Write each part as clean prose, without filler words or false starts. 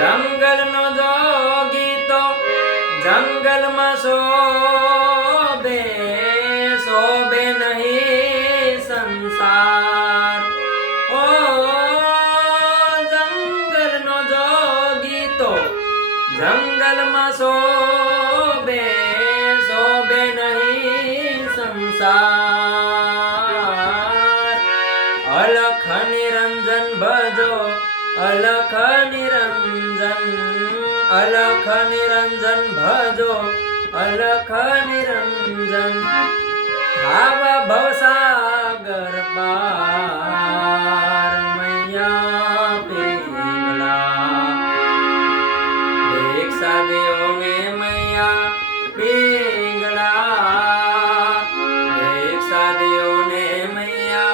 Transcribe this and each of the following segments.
जंगल no जोगी तो जंगल में शोभे शोभे नहीं संसार। ओ जंगल नो जोगी तो जंगल में शोभे शोभे नहीं संसार। अलख निरंजन भजो अलख निरंजन अलख निरंजन भजो अलख निरंजन। भाव भवसागर पार मैया पिंगला भिक्षा देओ में मैया पिंगला भिक्षा देओ ने मैया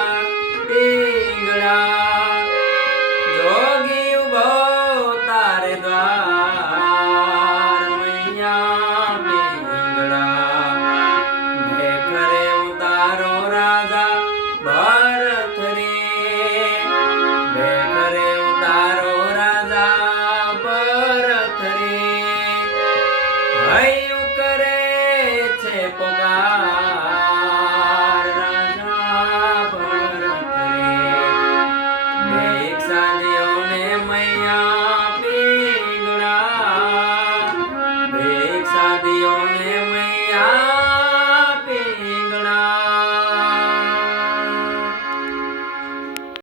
पिंगला। जोगी उभो तारे द्वार मैया पिंगला देख रे उतारो राजा भरत रे देख रे उतारो राजा भरत रे हयु करे छे पुकार